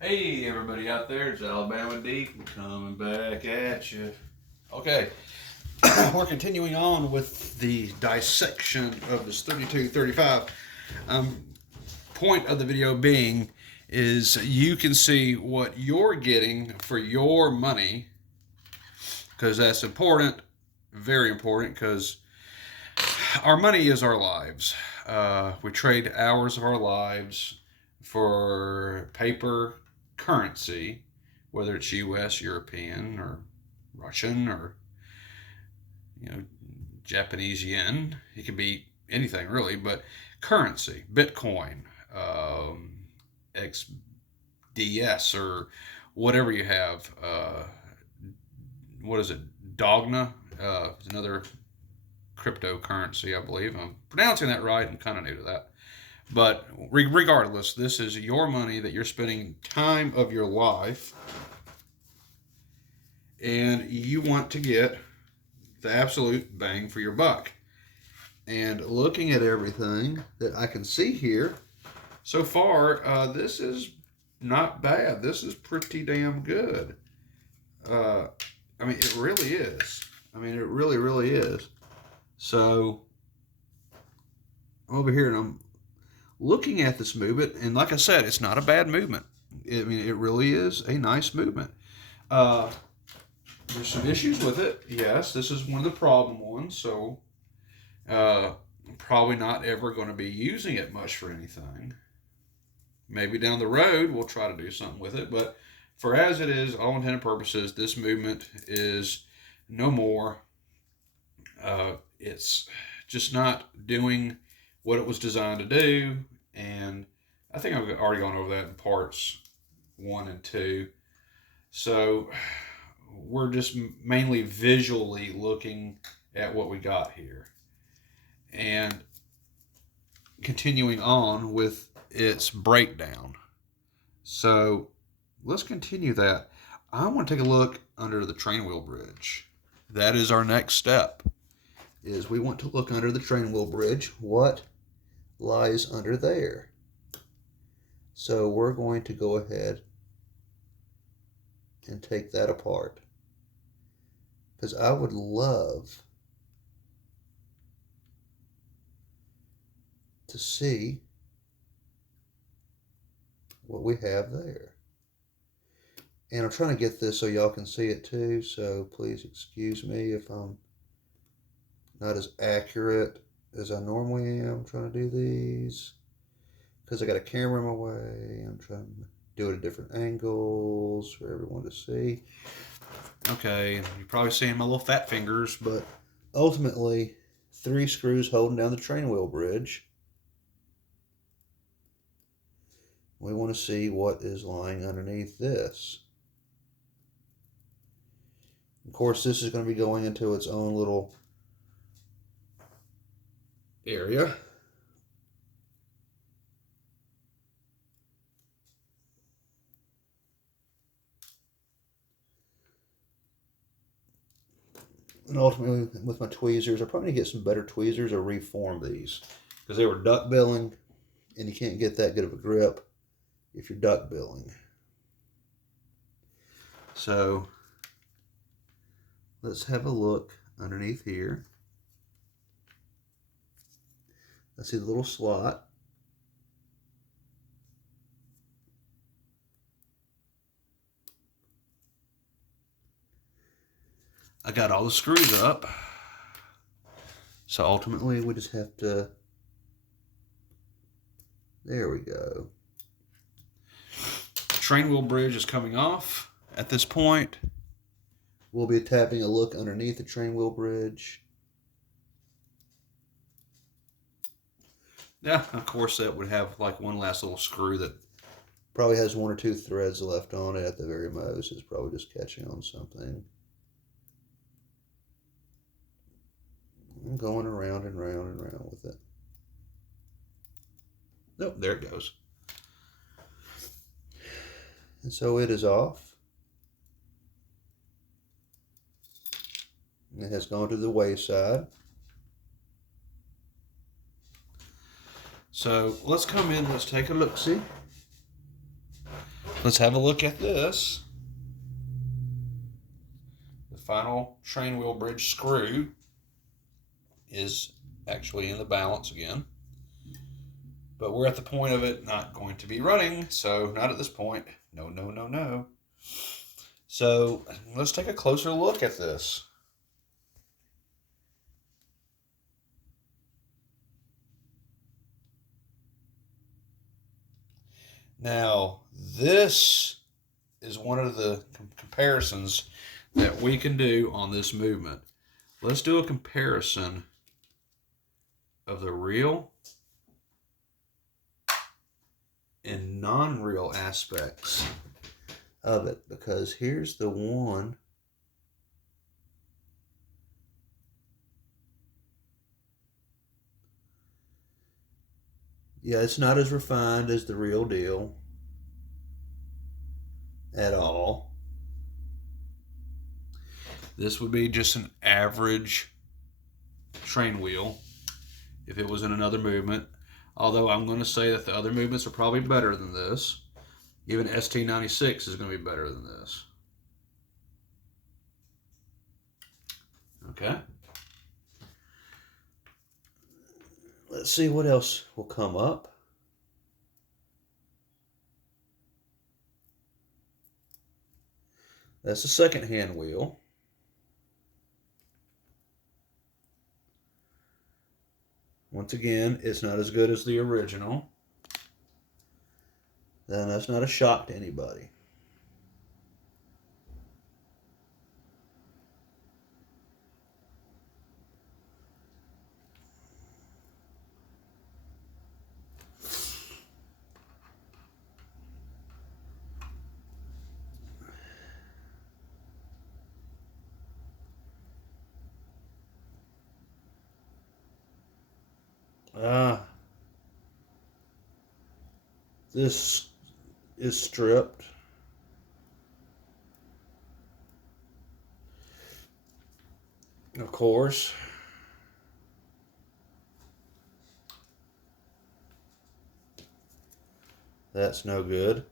Hey everybody out there, it's Alabama Deep coming back at you. Okay, we're continuing on with the dissection of this 3235. Um, Point of the video being is you can see what you're getting for your money, because that's important, very important, because our money is our lives. We trade hours of our lives for paper currency, whether it's U.S., European, or Russian, or you know Japanese yen. It could be anything really, but currency, Bitcoin, um, XDS, or whatever you have. What is it? Dogna, another cryptocurrency, I believe. I'm pronouncing that right. I'm kind of new to that. But regardless, this is your money that you're spending time of your life, and you want to get the absolute bang for your buck. And looking at everything that I can see here, so far, this is not bad. This is pretty damn good. Uh, I mean, it really is. I mean, it really, really is. So, over here, and I'm looking at this movement, and like I said, it's not a bad movement. I mean, it really is a nice movement. Uh, there's some issues with it. Yes, this is one of the problem ones. So, uh, probably not ever going to be using it much for anything. Maybe down the road we'll try to do something with it, but for as it is, all intended purposes, this movement is no more. It's just not doing what it was designed to do, and I think I've already gone over that in parts 1 and 2. So we're just mainly visually looking at what we got here and continuing on with its breakdown. So let's continue that. I want to take a look under the train wheel bridge. That is our next step. Is we want to look under the train wheel bridge. What lies under there? So we're going to go ahead and take that apart, because I would love to see what we have there. And I'm trying to get this so y'all can see it too, so please excuse me if I'm not as accurate as I normally am trying to do these, because I got a camera in my way. I'm trying to do it at different angles for everyone to see. Okay, you're probably seeing my little fat fingers, but ultimately, 3 screws holding down the train wheel bridge. We want to see what is lying underneath this. Of course, this is going to be going into its own little area. And ultimately, with my tweezers, I probably need to get some better tweezers or reform these, because they were duck billing, and you can't get that good of a grip if you're duck billing. So let's have a look underneath here. I see the little slot. I got all the screws up. So ultimately we just have to, there we go. Train wheel bridge is coming off at this point. We'll be tapping a look underneath the train wheel bridge. Yeah, of course that would have like one last little screw that probably has 1 or 2 threads left on it at the very most. It's probably just catching on something. I'm going around and round and round with it. Nope, there it goes. And so it is off. It has gone to the wayside. So let's come in, let's take a look-see. let's have a look at this. The final train wheel bridge screw is actually in the balance again. But we're at the point of it not going to be running, so not at this point. No, no, no, no. So let's take a closer look at this. Now, this is one of the comparisons that we can do on this movement. Let's do a comparison of the real and non-real aspects of it, because here's the one. Yeah, it's not as refined as the real deal at all. This would be just an average train wheel if it was in another movement. Although I'm going to say that the other movements are probably better than this. Even ST96 is going to be better than this. Okay. Let's see what else will come up. That's the second hand wheel. Once again, it's not as good as the original. Then that's not a shock to anybody. This is stripped. Of course. That's no good.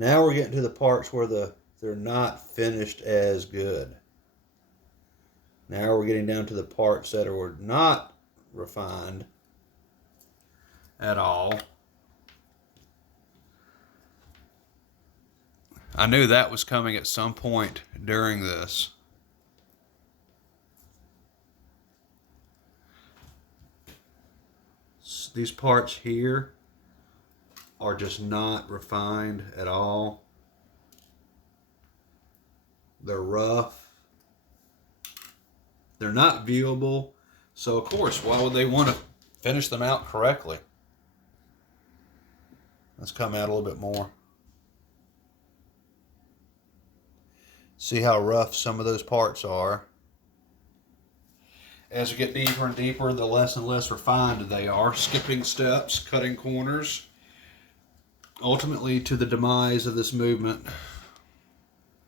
Now we're getting to the parts where they're not finished as good. Now we're getting down to the parts that are not refined at all. I knew that was coming at some point during this. These parts here are just not refined at all. They're rough. They're not viewable. So, of course, why would they want to finish them out correctly? Let's come out a little bit more. See how rough some of those parts are. As we get deeper and deeper, the less and less refined they are. Skipping steps, cutting corners. Ultimately to the demise of this movement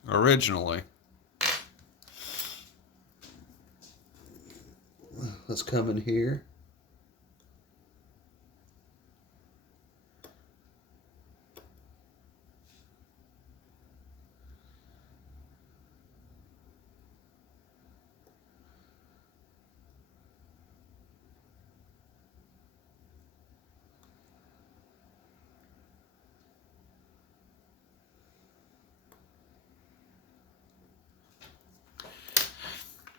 originally. Let's come in here.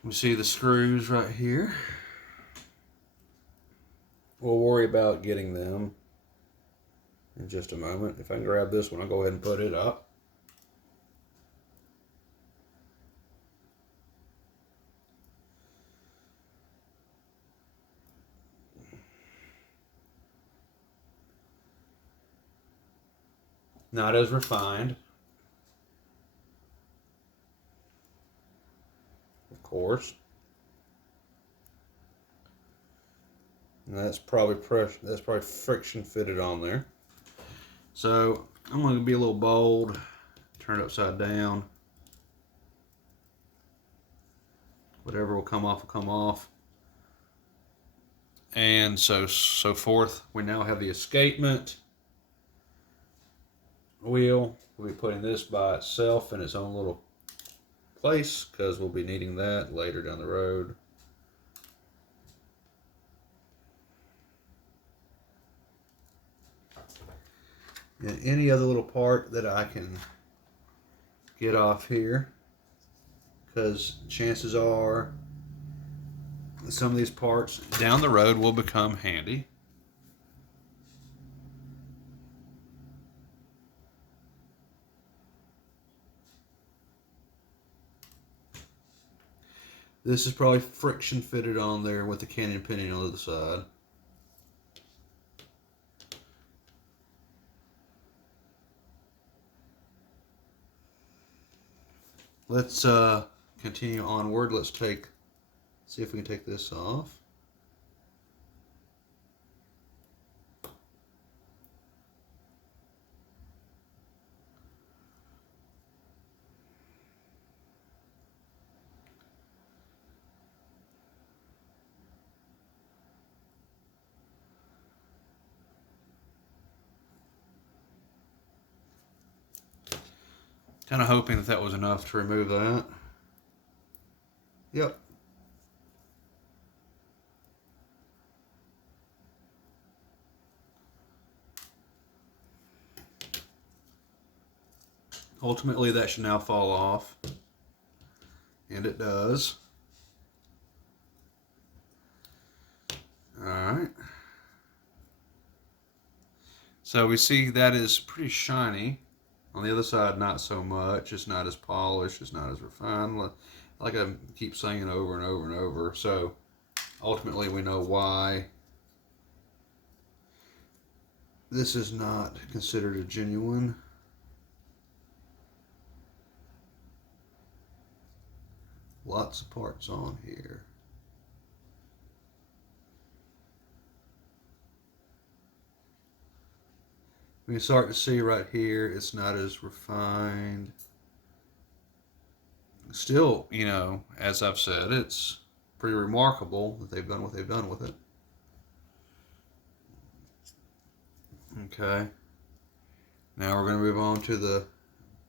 We see the screws right here. We'll worry about getting them in just a moment. If I can grab this one, I'll go ahead and put it up. Not as refined, of course. And that's probably pressure. That's probably friction fitted on there. So I'm going to be a little bold. Turn it upside down. Whatever will come off will come off. And so forth. We now have the escapement wheel. We'll be putting this by itself in its own little place because we'll be needing that later down the road. And any other little part that I can get off here, because chances are some of these parts down the road will become handy. This is probably friction fitted on there with the cannon pinion on the other side. Let's continue onward. Let's see if we can take this off. Kind of hoping that that was enough to remove that. Yep. Ultimately, that should now fall off. And it does. Alright. So we see that is pretty shiny. On the other side, not so much. It's not as polished. It's not as refined. Like I keep saying over and over and over. So ultimately, we know why this is not considered a genuine. Lots of parts on here. We can start to see right here, it's not as refined. Still, you know, as I've said, it's pretty remarkable that they've done what they've done with it. Okay. Now we're going to move on to the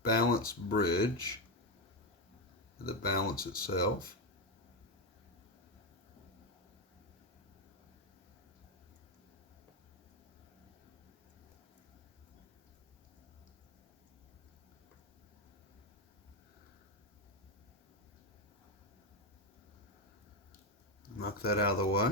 balance bridge, the balance itself. Knock that out of the way.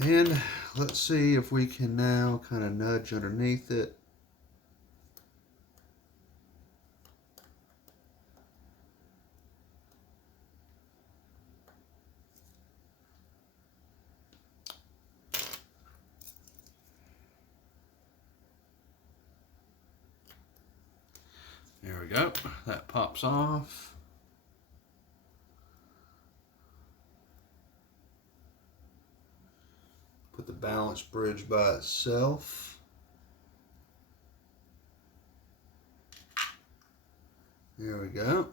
And let's see if we can now kind of nudge underneath it. There we go. That pops off. Put the balance bridge by itself. There we go.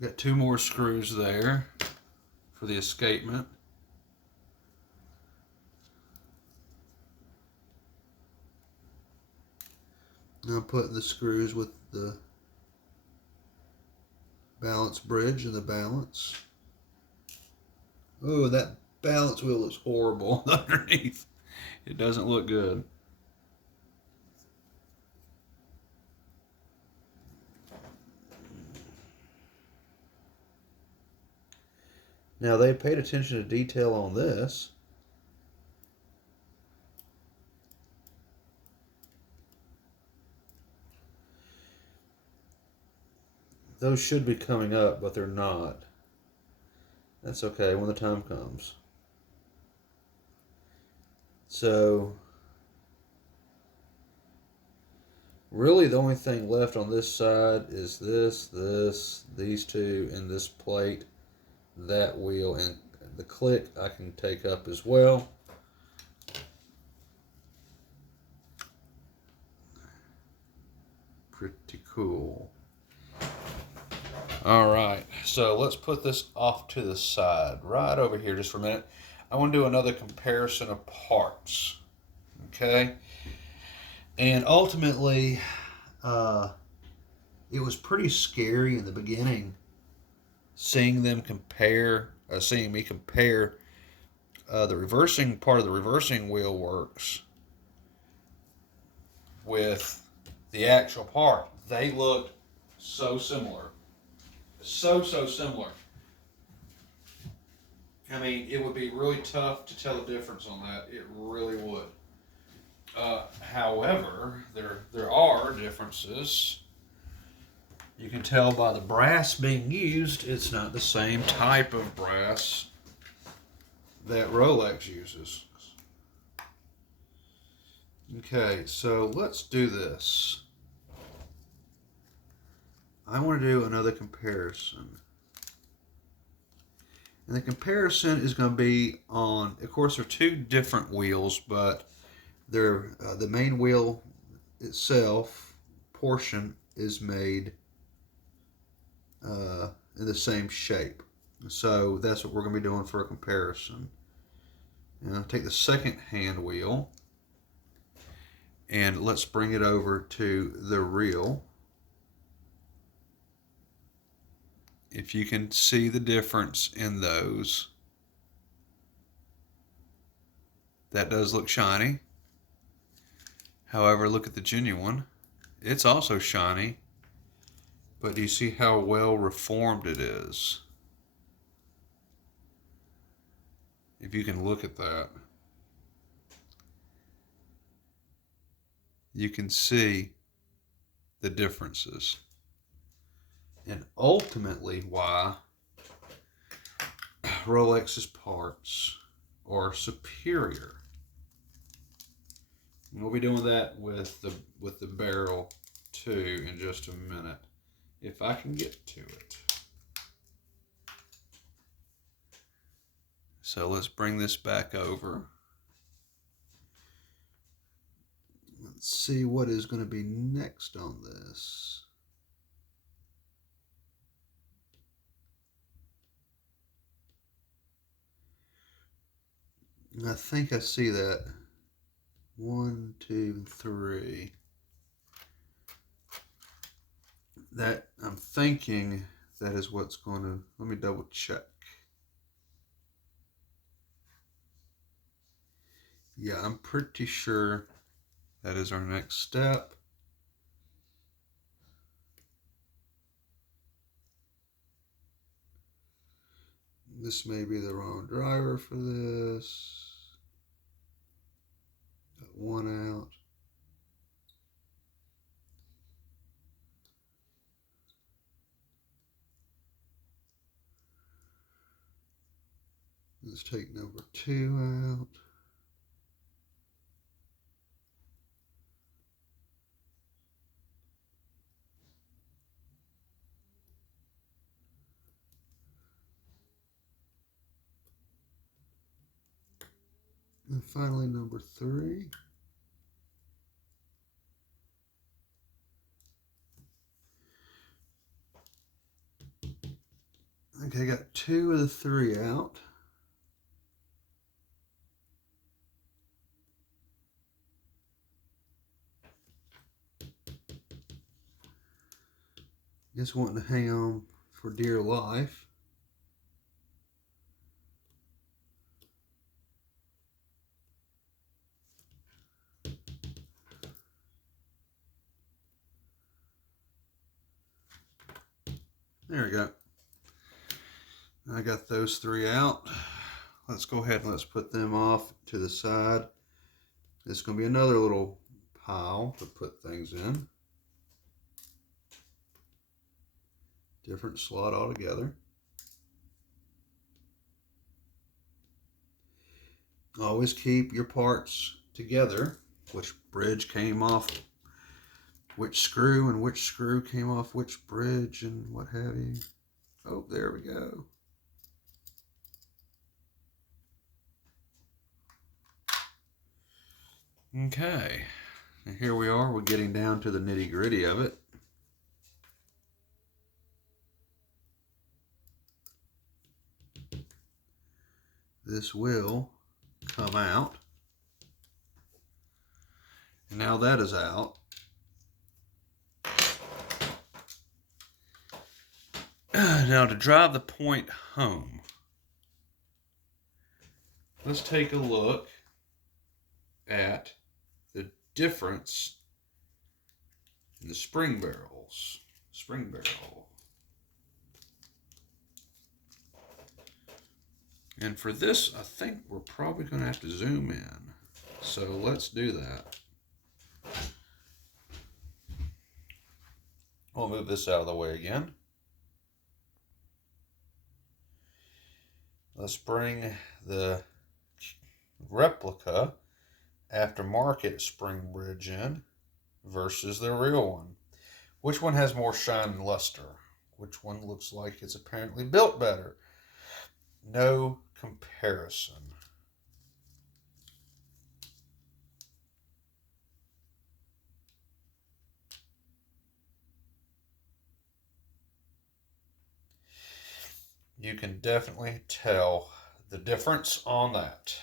Got two more screws there for the escapement. Now I'm putting the screws with the balance bridge and the balance. Oh, that balance wheel looks horrible underneath. It doesn't look good. Now they paid attention to detail on this. those should be coming up, but they're not. That's okay when the time comes. So, really the only thing left on this side is these two, and this plate, that wheel, and the click I can take up as well. Pretty cool. All right, so let's put this off to the side, right over here just for a minute. I want to do another comparison of parts, okay? And ultimately, it was pretty scary in the beginning seeing them compare, seeing me compare the reversing part of the reversing wheel works with the actual part. They looked so similar. So similar. I mean, it would be really tough to tell the difference on that. It really would. However, there are differences. You can tell by the brass being used, it's not the same type of brass that Rolex uses. Okay, so let's do this. I want to do another comparison. And the comparison is going to be on, of course, they're two different wheels, but they're the main wheel itself portion is made in the same shape. So that's what we're going to be doing for a comparison. And I'll take the second hand wheel and let's bring it over to the reel. If you can see the difference in those, that does look shiny. However, look at the genuine. It's also shiny, but do you see how well reformed it is? If you can look at that, you can see the differences. And ultimately why Rolex's parts are superior. And we'll be doing that with the barrel too in just a minute, if I can get to it. So let's bring this back over. Let's see what is going to be next on this. I think I see that. 1, 2, 3. That, I'm thinking that is what's going to, let me double check. Yeah, I'm pretty sure that is our next step. This may be the wrong driver for this. Got one out. Let's take number 2 out. And finally, number 3. Okay, I got 2 of the 3 out. Just wanting to hang on for dear life. There we go. I got those 3 out. Let's go ahead and let's put them off to the side. This is going to be another little pile to put things in. Different slot altogether. Always keep your parts together. Which bridge came off which screw and which screw came off which bridge and what have you. Oh, there we go. Okay, and here we are. We're getting down to the nitty-gritty of it. This will come out. And now that is out. Now to drive the point home, let's take a look at the difference in the spring barrels. Spring barrel. And for this, I think we're probably going to have to zoom in. So let's do that. I'll move this out of the way again. Let's bring the replica aftermarket spring bridge in versus the real one. Which one has more shine and luster? Which one looks like it's apparently built better? No comparison. You can definitely tell the difference on that.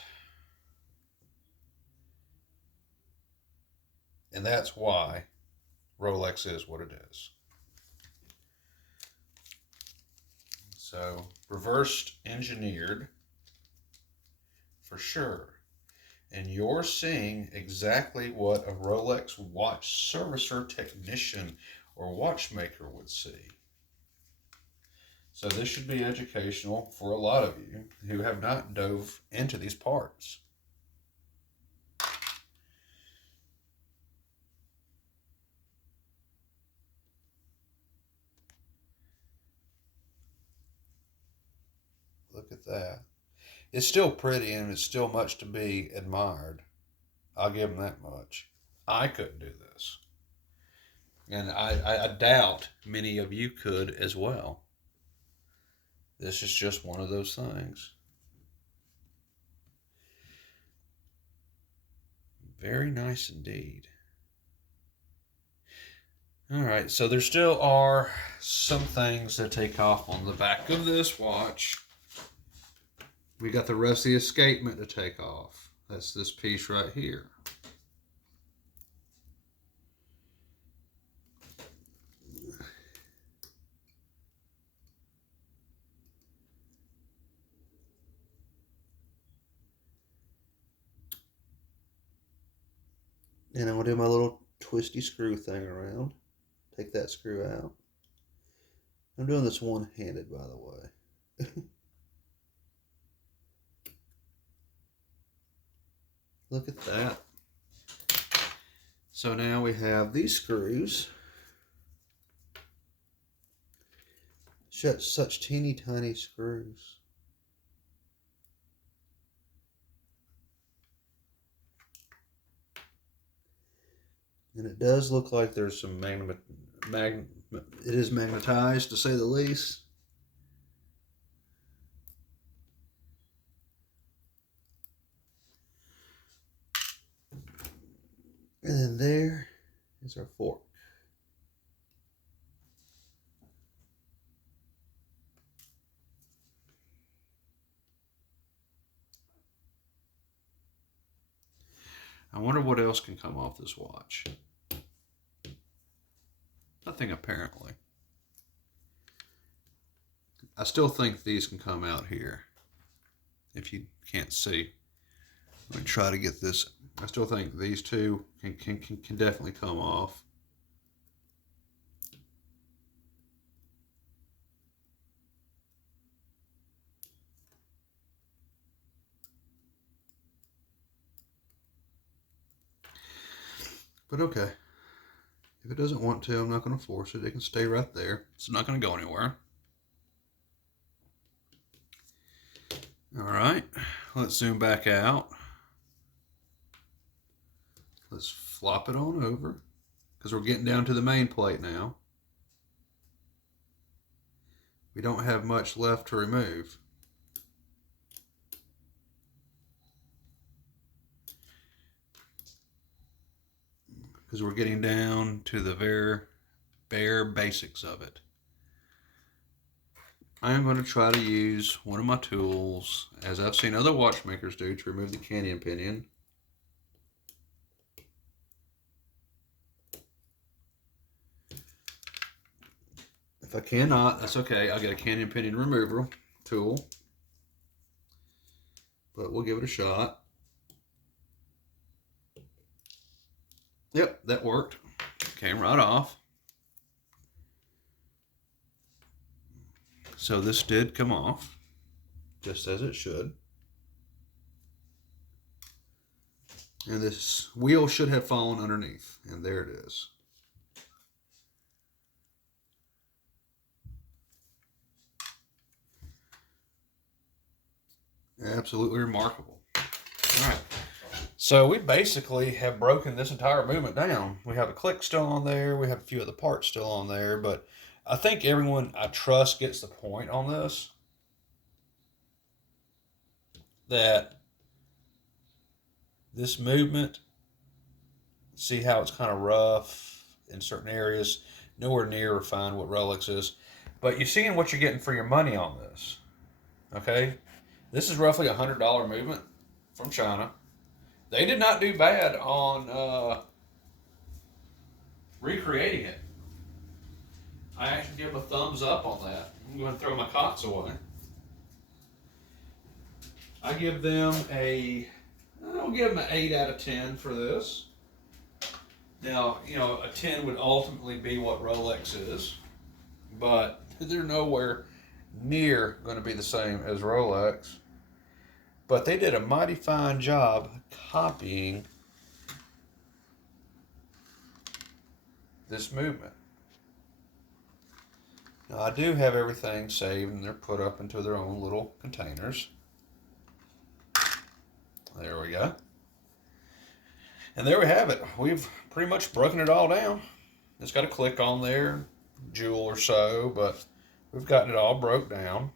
And that's why Rolex is what it is. So, reversed engineered for sure. And you're seeing exactly what a Rolex watch servicer, technician, or watchmaker would see. So this should be educational for a lot of you who have not dove into these parts. Look at that. It's still pretty and it's still much to be admired. I'll give them that much. I couldn't do this. And I doubt many of you could as well. This is just one of those things. Very nice indeed. All right, so there still are some things that take off on the back of this watch. We got the rest of the escapement to take off. That's this piece right here. And I'm going to do my little twisty screw thing around. Take that screw out. I'm doing this one-handed, by the way. Look at that. So now we have these screws. Such teeny tiny screws. And it does look like there's some it is magnetized, to say the least. And then there is our fork. I wonder what else can come off this watch. Nothing apparently. I still think these can come out here. If you can't see, let me try to get this. I still think these two can definitely come off. But okay, If it doesn't want to, I'm not going to force it. It can stay right there. It's not going to go anywhere. All right, let's zoom back out. Let's flop it on over because we're getting down to the main plate now. We don't have much left to remove. Because we're getting down to the very bare basics of it. I am going to try to use one of my tools, as I've seen other watchmakers do, to remove the canyon pinion. If I cannot, that's okay. I'll get a canyon pinion remover tool. But we'll give it a shot. Yep, that worked. Came right off. So this did come off, just as it should. And this wheel should have fallen underneath, and there it is. Absolutely remarkable. All right. So we basically have broken this entire movement down. We have a click still on there. We have a few of the parts still on there, but I think everyone I trust gets the point on this. That this movement, see how it's kind of rough in certain areas, nowhere near refined what Rolex is, but you're seeing what you're getting for your money on this. Okay, this is roughly a $100 movement from China. They did not do bad on recreating it. I actually give them a thumbs up on that. I'm going to throw my cots away. I'll give them an 8 out of 10 for this. Now, you know, a 10 would ultimately be what Rolex is, but they're nowhere near going to be the same as Rolex. But they did a mighty fine job copying this movement. Now, I do have everything saved, and they're put up into their own little containers. There we go. And there we have it. We've pretty much broken it all down. It's got a click on there, jewel or so, but we've gotten it all broke down.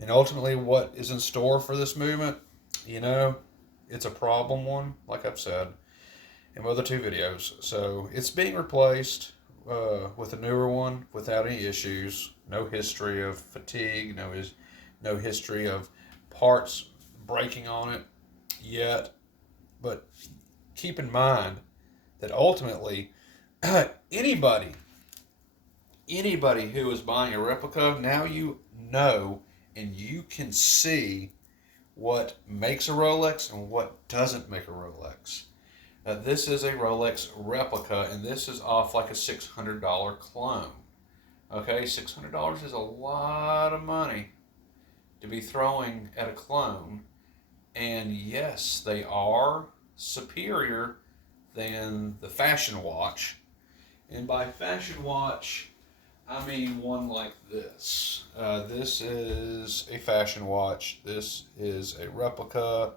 And ultimately, what is in store for this movement, you know, it's a problem one, like I've said in my other two videos. So it's being replaced with a newer one without any issues. No history of fatigue, no history of parts breaking on it yet. But keep in mind that ultimately, anybody who is buying a replica, now you know and you can see what makes a Rolex and what doesn't make a Rolex. This is a Rolex replica, and this is off like a $600 clone. Okay, $600 is a lot of money to be throwing at a clone. And yes, they are superior than the fashion watch. And by fashion watch, I mean one like this. This is a fashion watch. This is a replica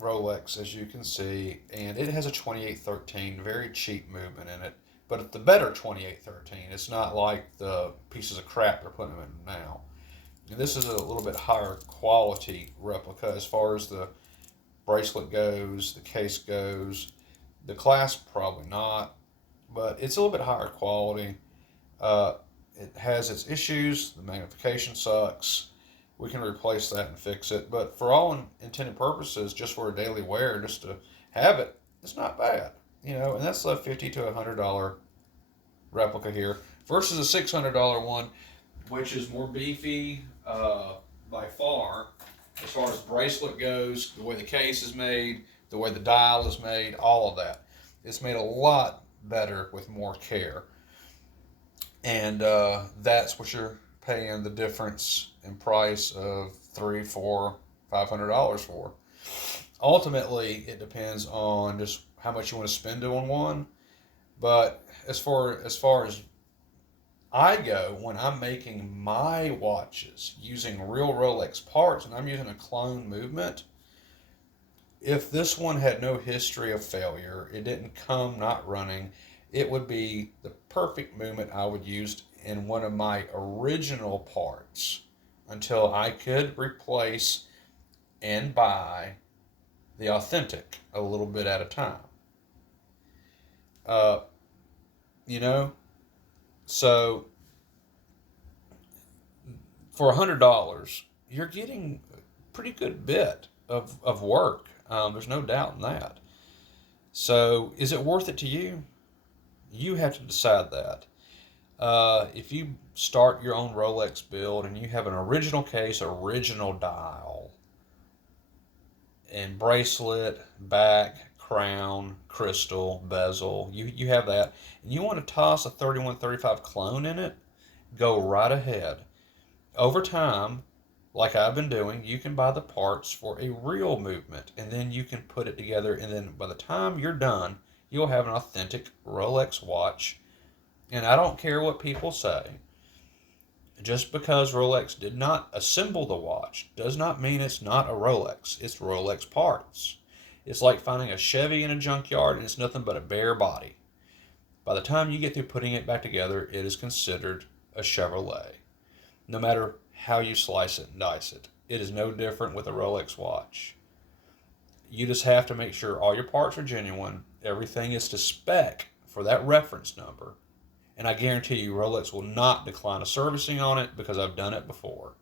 Rolex, as you can see, and it has a 2813, very cheap movement in it, but it's the better 2813. It's not like the pieces of crap they're putting them in now. And this is a little bit higher quality replica as far as the bracelet goes, the case goes. The clasp, probably not, but it's a little bit higher quality. It has its issues. The magnification sucks. We can replace that and fix it. But for all intended purposes, just for a daily wear, just to have it, it's not bad. You know, and that's a $50 to $100 replica here versus a $600 one, which is more beefy by far as far as bracelet goes, the way the case is made, the way the dial is made, all of that. It's made a lot better with more care. And that's what you're paying the difference in price of $300, $400, $500 for. ultimately, it depends on just how much you want to spend on one. But as far as I go, when I'm making my watches using real Rolex parts and I'm using a clone movement, if this one had no history of failure, it didn't come not running, it would be the perfect movement I would use in one of my original parts until I could replace and buy the authentic a little bit at a time. Uh, you know, so for $100, you're getting a pretty good bit of work. There's no doubt in that. So, is it worth it to you? You have to decide that. If you start your own Rolex build and you have an original case, original dial, and bracelet, back, crown, crystal, bezel, you have that, and you want to toss a 3135 clone in it, go right ahead. Over time, like I've been doing, you can buy the parts for a real movement and then you can put it together. And then by the time you're done, you'll have an authentic Rolex watch. And I don't care what people say. Just because Rolex did not assemble the watch does not mean it's not a Rolex. It's Rolex parts. It's like finding a Chevy in a junkyard and it's nothing but a bare body. By the time you get through putting it back together, it is considered a Chevrolet. No matter how you slice it and dice it. It is no different with a Rolex watch. You just have to make sure all your parts are genuine, everything is to spec for that reference number, and I guarantee you Rolex will not decline a servicing on it because I've done it before.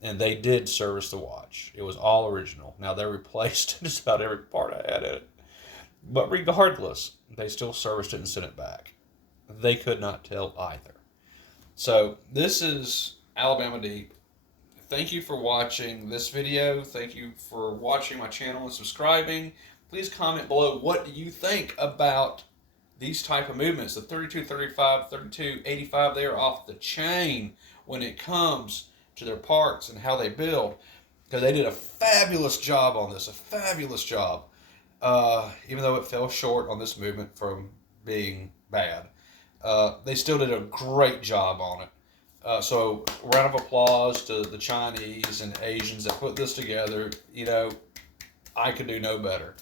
And they did service the watch. It was all original. Now they replaced just about every part I had in it. But regardless, they still serviced it and sent it back. They could not tell either. So this is Alabama Deep. Thank you for watching this video. Thank you for watching my channel and subscribing. Please comment below, what do you think about these type of movements? The 3235, 3285, they are off the chain when it comes to their parts and how they build. Because they did a fabulous job on this, a fabulous job. Even though it fell short on this movement from being bad. They still did a great job on it. So round of applause to the Chinese and Asians that put this together. You know, I could do no better.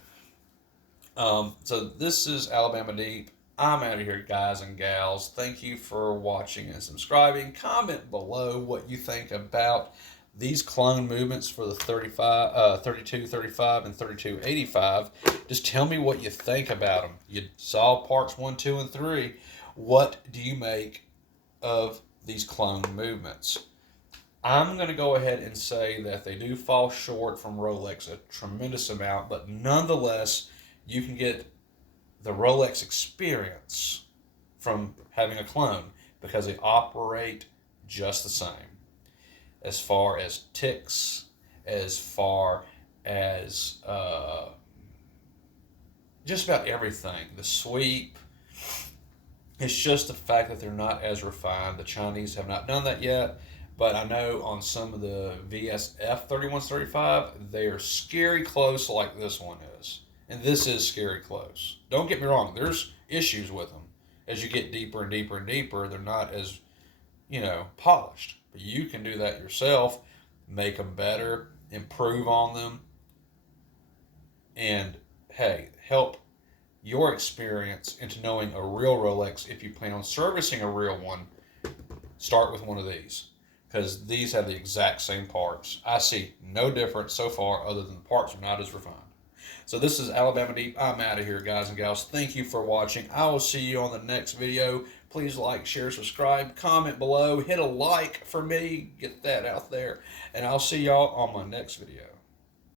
So this is Alabama Deep. I'm out of here, guys and gals. Thank you for watching and subscribing. Comment below what you think about these clone movements for the 3235 and 3285. Just tell me what you think about them. You saw parts 1, 2, and 3. What do you make of these clone movements? I'm going to go ahead and say that they do fall short from Rolex a tremendous amount, but nonetheless, you can get the Rolex experience from having a clone because they operate just the same. As far as ticks, as far as just about everything, the sweep. It's just the fact that they're not as refined. The Chinese have not done that yet, but I know on some of the VSF 3135, they are scary close like this one is. And this is scary close. Don't get me wrong, there's issues with them. As you get deeper and deeper and deeper, they're not as, polished. But you can do that yourself, make them better, improve on them, and, hey, help your experience into knowing a real Rolex. If you plan on servicing a real one, start with one of these because these have the exact same parts. I see no difference so far other than the parts are not as refined. So this is Alabama Deep. I'm out of here, guys and gals. Thank you for watching. I will see you on the next video. Please like, share, subscribe, comment below. Hit a like for me. Get that out there. And I'll see y'all on my next video.